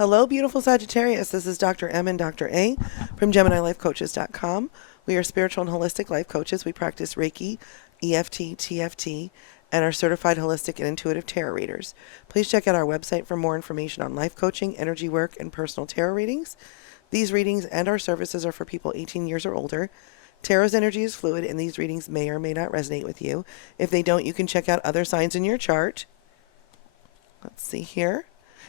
Hello, beautiful Sagittarius. This is DR.M and DR.A from GeminiLifeCoaches.com. We are spiritual and holistic life coaches. We practice Reiki, EFT TFT, and are certified holistic and intuitive tarot readers. Please check out our website for more information on life coaching, energy work, and personal tarot readings. These readings and our services are for people 18 years or older. Tarot's energy is fluid, and these readings may or may not resonate with you. If they don't, you can check out other signs in your chart. Let's see here.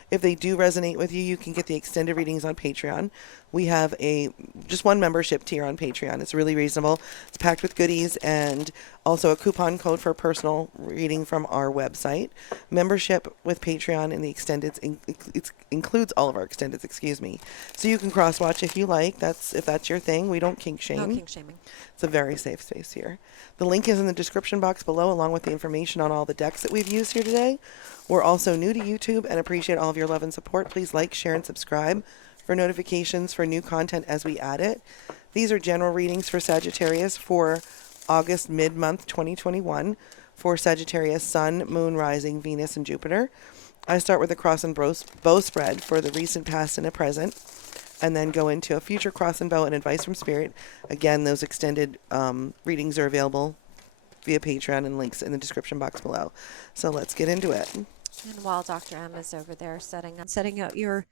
If they do resonate with you, you can get the extended readings on Patreon. We have just one membership tier on Patreon. It's really reasonable. It's packed with goodies and also a coupon code for a personal reading from our website. Membership with Patreon and the extendeds it includes all of our extendeds, excuse me. So you can cross watch if you like. If that's your thing. We don't kink shame. No kink shaming. It's a very safe space here. The link is in the description box below, along with the information on all the decks that we've used here today. We're also new to YouTube and appreciate all of your love and support. Please like, share, and subscribe for notifications for new content as we add it. These are general readings for Sagittarius for August mid-month 2021 for Sagittarius Sun, Moon, Rising, Venus, and Jupiter. I start with a cross and bow spread for the recent, past, and a present, and then go into a future cross and bow and advice from Spirit. Again, those extended readings are available via Patreon and links in the description box below. So let's get into it. And while Dr. M is over there setting out your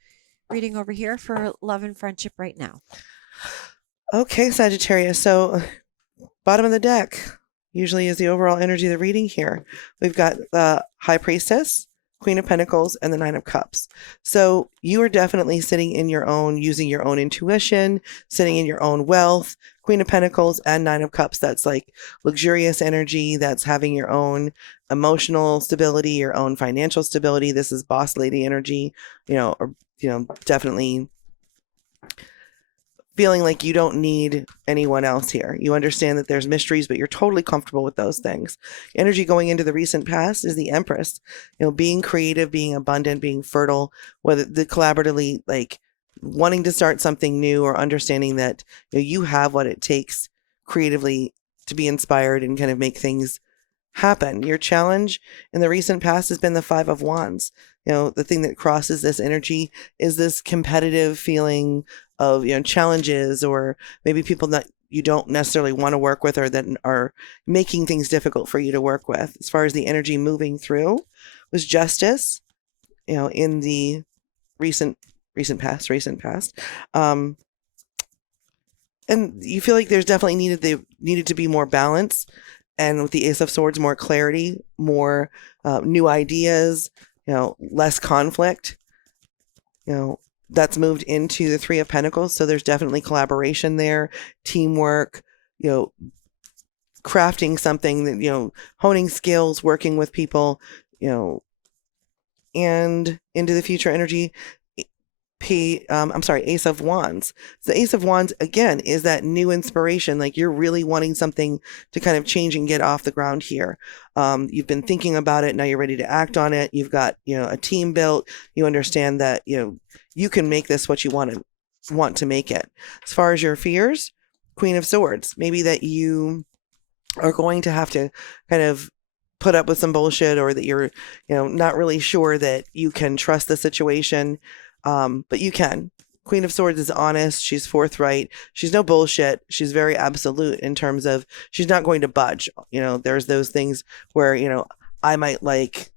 reading over here for love and friendship right now. Okay, Sagittarius. So bottom of the deck usually is the overall energy of the reading here. We've got the High Priestess, Queen of Pentacles, and the Nine of Cups. So you are definitely sitting in your own, using your own intuition, sitting in your own wealth. Queen of Pentacles and Nine of Cups, that's like luxurious energy. That's having your own emotional stability, your own financial stability. This is boss lady energy, definitely feeling like you don't need anyone else here. You understand that there's mysteries, but you're totally comfortable with those things. Energy going into the recent past is the Empress, being creative, being abundant, being fertile, whether the collaboratively, like wanting to start something new or understanding that you have what it takes creatively to be inspired and kind of make things happen. Your challenge in the recent past has been the Five of Wands. The thing that crosses this energy is this competitive feeling of challenges, or maybe people that you don't necessarily want to work with or that are making things difficult for you to work with. As far as the energy moving through was Justice, in the recent past. And you feel like there's definitely needed to be more balance, and with the Ace of Swords, more clarity, more new ideas, less conflict. That's moved into the Three of Pentacles. So there's definitely collaboration there, teamwork, crafting something that, honing skills, working with people, and into the future energy. Ace of Wands. So the Ace of Wands, again, is that new inspiration. Like you're really wanting something to kind of change and get off the ground here. You've been thinking about it. Now you're ready to act on it. You've got, a team built. You understand that, you can make this what you want to make it. As far as your fears, Queen of Swords, maybe that you are going to have to kind of put up with some bullshit, or that you're, not really sure that you can trust the situation. But you can. Queen of Swords is honest. She's forthright. She's no bullshit. She's very absolute in terms of she's not going to budge. There's those things where, I might like,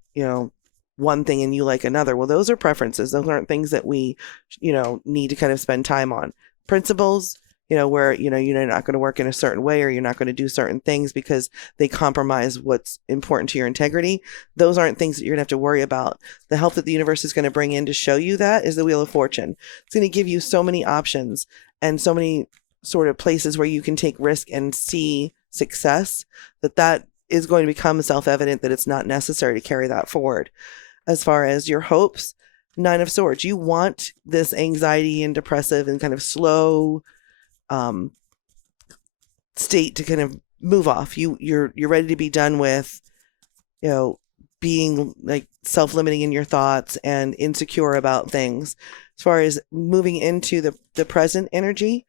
one thing and you like another. Well, those are preferences. Those aren't things that we, need to kind of spend time on. Principles, where, you're not going to work in a certain way, or you're not going to do certain things because they compromise what's important to your integrity. Those aren't things that you're going to have to worry about. The help that the universe is going to bring in to show you that is the Wheel of Fortune. It's going to give you so many options and so many sort of places where you can take risk and see success, that is going to become self-evident that it's not necessary to carry that forward. As far as your hopes, Nine of Swords, you want this anxiety and depressive and kind of slow state to kind of move off. You're ready to be done with, being like self-limiting in your thoughts and insecure about things. As far as moving into the present energy,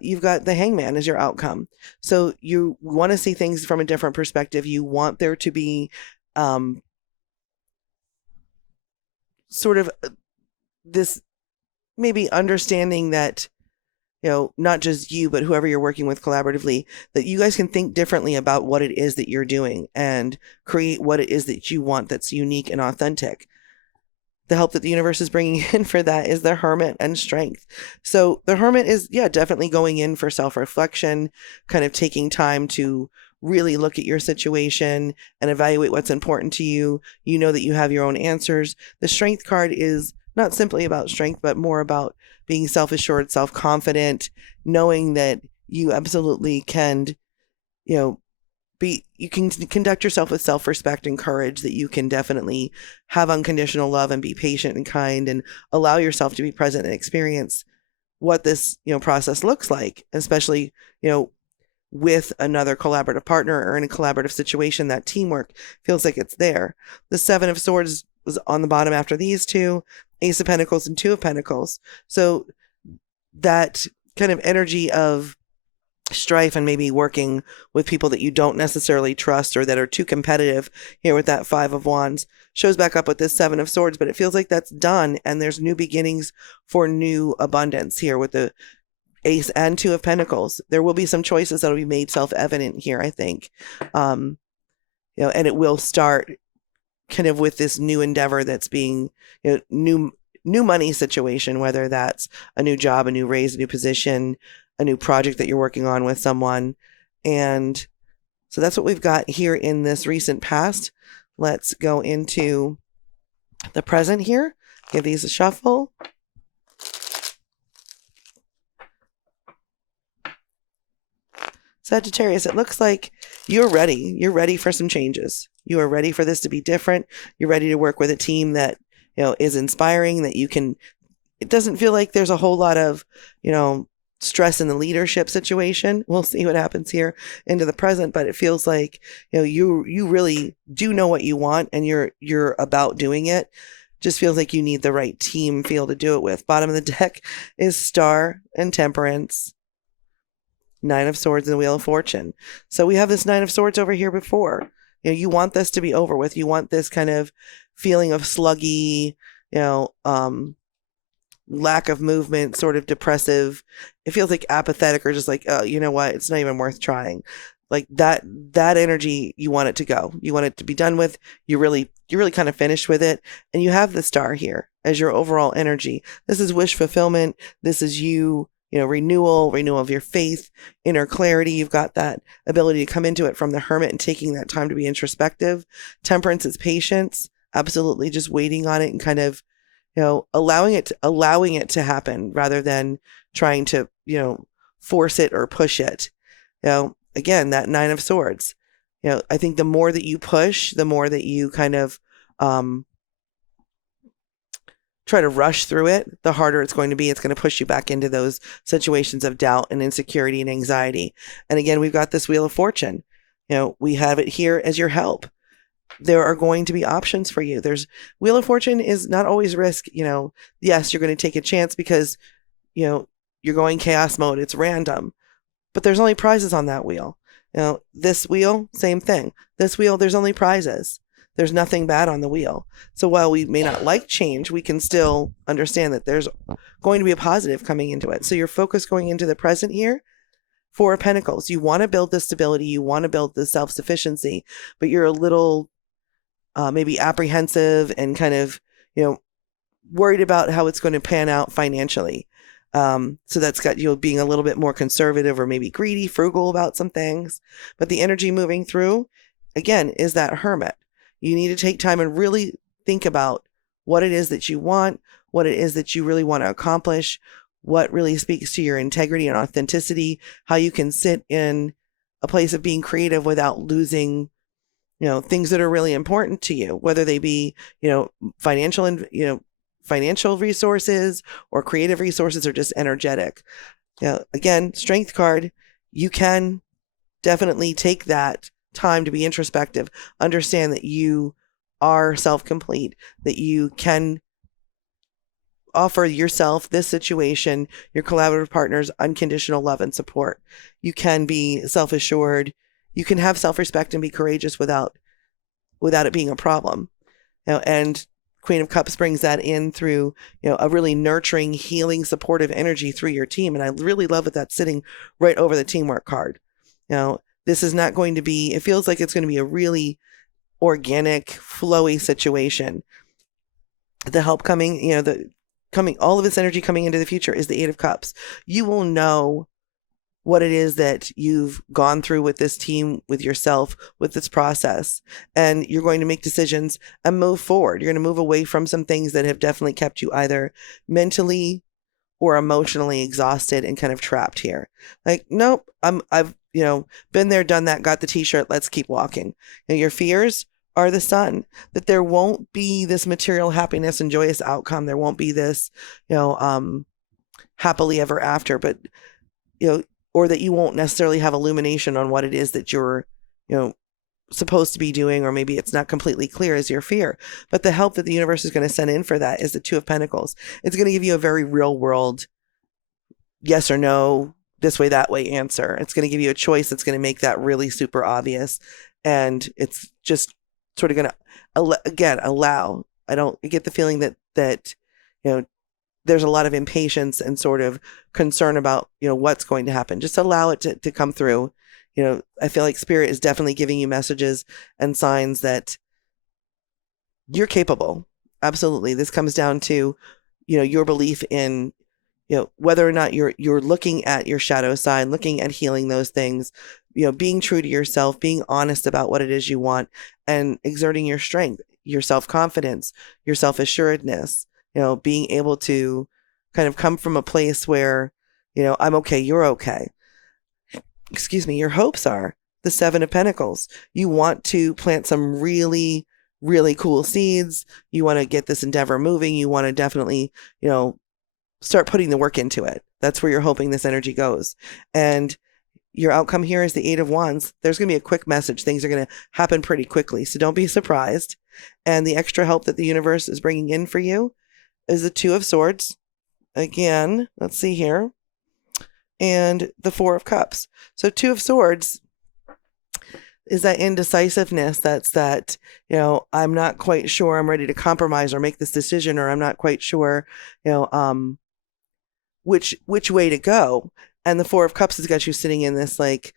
you've got the Hangman as your outcome. So you want to see things from a different perspective. You want there to be sort of this maybe understanding that, not just you, but whoever you're working with collaboratively, that you guys can think differently about what it is that you're doing and create what it is that you want that's unique and authentic. The help that the universe is bringing in for that is the Hermit and Strength. So the Hermit is, definitely going in for self-reflection, kind of taking time to really look at your situation and evaluate what's important to you. You know that you have your own answers. The Strength card is not simply about strength, but more about being self-assured, self-confident, knowing that you absolutely can, you can conduct yourself with self-respect and courage, that you can definitely have unconditional love and be patient and kind and allow yourself to be present and experience what this, process looks like, especially, with another collaborative partner or in a collaborative situation. That teamwork feels like it's there. The Seven of Swords was on the bottom after these two, Ace of Pentacles and Two of Pentacles. So that kind of energy of strife and maybe working with people that you don't necessarily trust or that are too competitive here with that Five of Wands shows back up with this Seven of Swords, but it feels like that's done and there's new beginnings for new abundance here with the Ace and Two of Pentacles. There will be some choices that will be made self-evident here, I think. And it will start kind of with this new endeavor that's being, new money situation, whether that's a new job, a new raise, a new position, a new project that you're working on with someone. And so that's what we've got here in this recent past. Let's go into the present here. Give these a shuffle. Sagittarius, it looks like you're ready. You're ready for some changes. You are ready for this to be different. You're ready to work with a team that, is inspiring, that you can, it doesn't feel like there's a whole lot of, stress in the leadership situation. We'll see what happens here into the present, but it feels like, you really do know what you want and you're about doing it. Just feels like you need the right team feel to do it with. Bottom of the deck is Star and Temperance, Nine of Swords and the Wheel of Fortune. So we have this Nine of Swords over here before. You want this to be over with. You want this kind of feeling of sluggy, lack of movement, sort of depressive. It feels like apathetic or just like, oh, you know what? It's not even worth trying. Like that energy, you want it to go. You want it to be done with. You're really kind of finished with it. And you have the Star here as your overall energy. This is wish fulfillment. This is you, renewal of your faith, inner clarity. You've got that ability to come into it from the Hermit and taking that time to be introspective. Temperance is patience. Absolutely just waiting on it and kind of, allowing it to happen rather than trying to, force it or push it. Again, that Nine of Swords. I think the more that you push, the more that you kind of try to rush through it, the harder it's going to be. It's going to push you back into those situations of doubt and insecurity and anxiety. And again, we've got this Wheel of Fortune. We have it here as your help. There are going to be options for you. There's Wheel of Fortune is not always risk. Yes, you're going to take a chance because, you're going chaos mode. It's random, but there's only prizes on that wheel. This wheel, same thing. This wheel, there's only prizes. There's nothing bad on the wheel. So while we may not like change, we can still understand that there's going to be a positive coming into it. So your focus going into the present here, Four of Pentacles. You want to build the stability. You want to build the self-sufficiency, but you're a little maybe apprehensive and kind of, worried about how it's going to pan out financially. So that's got you being a little bit more conservative or maybe greedy, frugal about some things. But the energy moving through, again, is that Hermit. You need to take time and really think about what it is that you want, what it is that you really want to accomplish, what really speaks to your integrity and authenticity, how you can sit in a place of being creative without losing, things that are really important to you, whether they be, financial and, financial resources or creative resources or just energetic. Again, Strength card, you can definitely take that time to be introspective, understand that you are self-complete, that you can offer yourself, this situation, your collaborative partners, unconditional love and support. You can be self-assured. You can have self-respect and be courageous without it being a problem. And Queen of Cups brings that in through, a really nurturing, healing, supportive energy through your team. And I really love that that's sitting right over the teamwork card. This is not going to be, it feels like it's going to be a really organic, flowy situation. The help coming, all of this energy coming into the future is the Eight of Cups. You will know what it is that you've gone through with this team, with yourself, with this process. And you're going to make decisions and move forward. You're going to move away from some things that have definitely kept you either mentally or emotionally exhausted and kind of trapped here. Like, nope, I've been there, done that, got the t-shirt, let's keep walking. Your fears are the sun, that there won't be this material happiness and joyous outcome. There won't be this, happily ever after, but, or that you won't necessarily have illumination on what it is that you're, supposed to be doing, or maybe it's not completely clear is your fear. But the help that the universe is going to send in for that is the Two of Pentacles. It's going to give you a very real world yes or no, this way, that way answer. It's going to give you a choice that's going to make that really super obvious. And it's just sort of going to, again, allow. I get the feeling that there's a lot of impatience and sort of concern about, what's going to happen. Just allow it to come through. I feel like Spirit is definitely giving you messages and signs that you're capable. Absolutely. This comes down to, your belief in, whether or not you're looking at your shadow side, looking at healing those things, being true to yourself, being honest about what it is you want, and exerting your strength, your self-confidence, your self-assuredness, being able to kind of come from a place where, I'm okay, you're okay. Excuse me, your hopes are the Seven of Pentacles. You want to plant some really, really cool seeds. You want to get this endeavor moving. You want to definitely, start putting the work into it. That's where you're hoping this energy goes. And your outcome here is the Eight of Wands. There's going to be a quick message. Things are going to happen pretty quickly. So don't be surprised. And the extra help that the universe is bringing in for you is the Two of Swords. Again, let's see here. And the Four of Cups. So Two of Swords is that indecisiveness. That's that, I'm not quite sure I'm ready to compromise or make this decision, or I'm not quite sure, which way to go. And the Four of Cups has got you sitting in this like,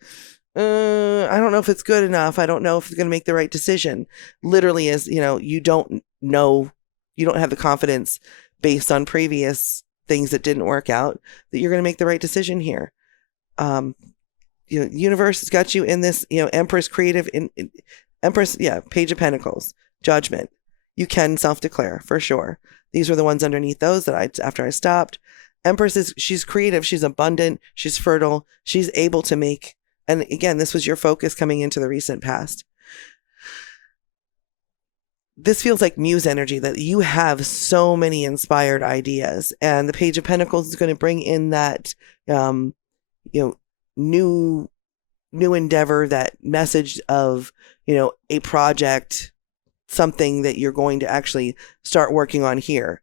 I don't know if it's good enough. I don't know if it's going to make the right decision. Literally is, you don't know, you don't have the confidence based on previous things that didn't work out that you're going to make the right decision here. Universe has got you in this, Empress creative, Empress, Page of Pentacles, Judgment. You can self-declare for sure. These were the ones underneath those that after I stopped. Empress she's creative, she's abundant, she's fertile, she's able to make, and again, this was your focus coming into the recent past. This feels like muse energy, that you have so many inspired ideas, and the Page of Pentacles is going to bring in that, new endeavor, that message of, a project, something that you're going to actually start working on here,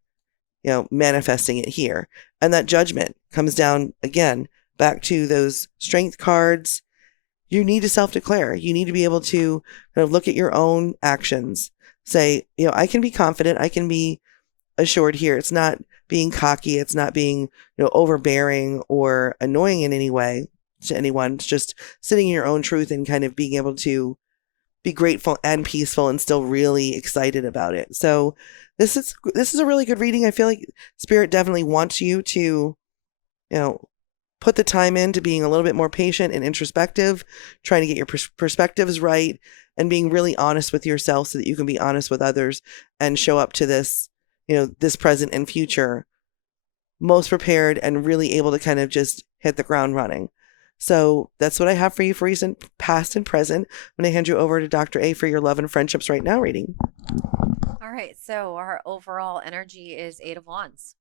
manifesting it here. And that Judgment comes down again, back to those strength cards. You need to self-declare. You need to be able to kind of look at your own actions. Say, I can be confident. I can be assured here. It's not being cocky. It's not being, overbearing or annoying in any way to anyone. It's just sitting in your own truth and kind of being able to be grateful and peaceful and still really excited about it. So this is a really good reading. I feel like Spirit definitely wants you to, put the time into being a little bit more patient and introspective, trying to get your perspectives right, and being really honest with yourself so that you can be honest with others and show up to this, this present and future most prepared and really able to kind of just hit the ground running. So that's what I have for you for recent, past, and present. I'm going to hand you over to Dr. A for your love and friendships right now reading. All right, so our overall energy is Eight of Wands.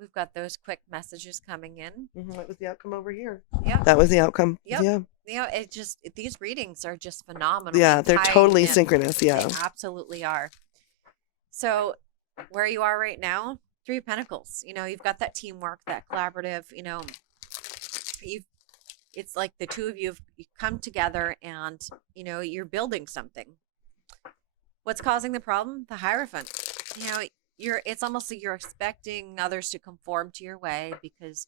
We've got those quick messages coming in. What was the outcome over here? Yeah. That was the outcome. Yep. Yeah. These readings are just phenomenal. Yeah, they're totally synchronous. Yeah. They absolutely are. So where you are right now, Three of Pentacles, you've got that teamwork, that collaborative, it's like the two of you have come together and, you're building something. What's causing the problem? The Hierophant. You know, it's almost like you're expecting others to conform to your way because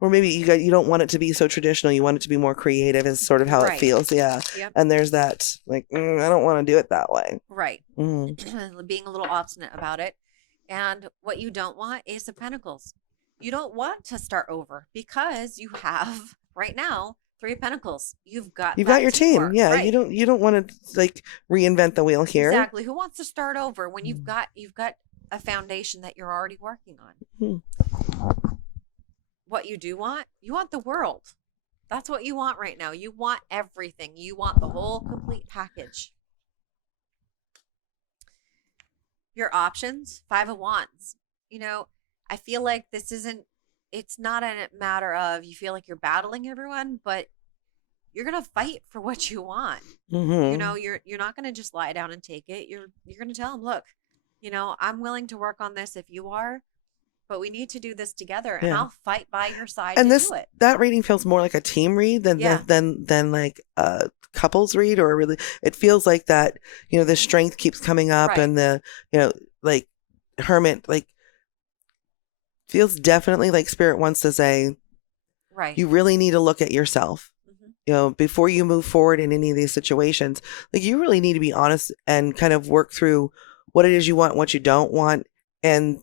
Or maybe you don't want it to be so traditional. You want it to be more creative is sort of how it right. feels. Yeah. Yep. And there's that like, I don't want to do it that way. Right. Mm. Being a little obstinate about it. And what you don't want, Ace of Pentacles. You don't want to start over because you have right now 3 of Pentacles. You've got You've got that your team. teamwork, Yeah. right? You don't want to like reinvent the wheel here. Exactly. Who wants to start over when Mm. you've got a foundation that you're already working on? Mm. What you do want, you want the world. That's what you want right now. You want everything. You want the whole complete package. Your options, 5 of Wands. You know, I feel like it's not a matter of you feel like you're battling everyone, but you're going to fight for what you want. You know, Mm-hmm. you're not going to just lie down and take it. You're going to tell them, look, I'm willing to work on this if you are, but we need to do this together and Yeah. I'll fight by your side And to do it. that reading feels more like a team read than Yeah. than like a couples read, or really it feels like that, the strength keeps coming up, Right. and like Hermit, like, feels definitely like Spirit wants to say, Right. you really need to look at yourself. Before you move forward in any of these situations, like, you really need to be honest and kind of work through what it is you want, what you don't want, and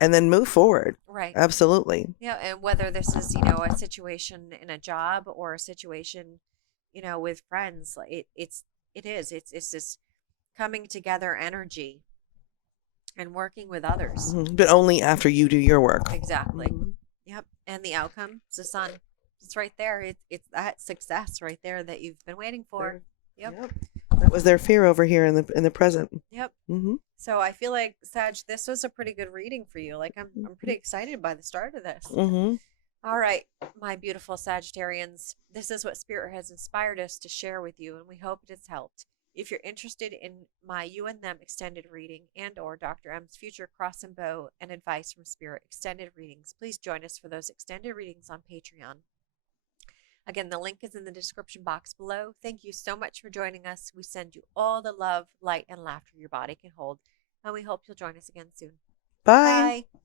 then move forward. Right. Absolutely. Yeah, and whether this is, a situation in a job or a situation, with friends, like it's this coming together energy and working with others. But only after you do your work. Exactly. Mhm. Yep. And the outcome is the sun. It's right there. It's that success right there that you've been waiting for. Yep. That was their fear over here in the present. Yep. Mm-hmm. So I feel like, Sag, this was a pretty good reading for you. Like I'm pretty excited by the start of this. Mm-hmm. All right, my beautiful Sagittarians, this is what Spirit has inspired us to share with you, and we hope it has helped. If you're interested in my You and Them extended reading and or Dr. M's future cross and bow and advice from Spirit extended readings, please join us for those extended readings on Patreon. Again, the link is in the description box below. Thank you so much for joining us. We send you all the love, light, and laughter your body can hold, and we hope you'll join us again soon. Bye. Bye.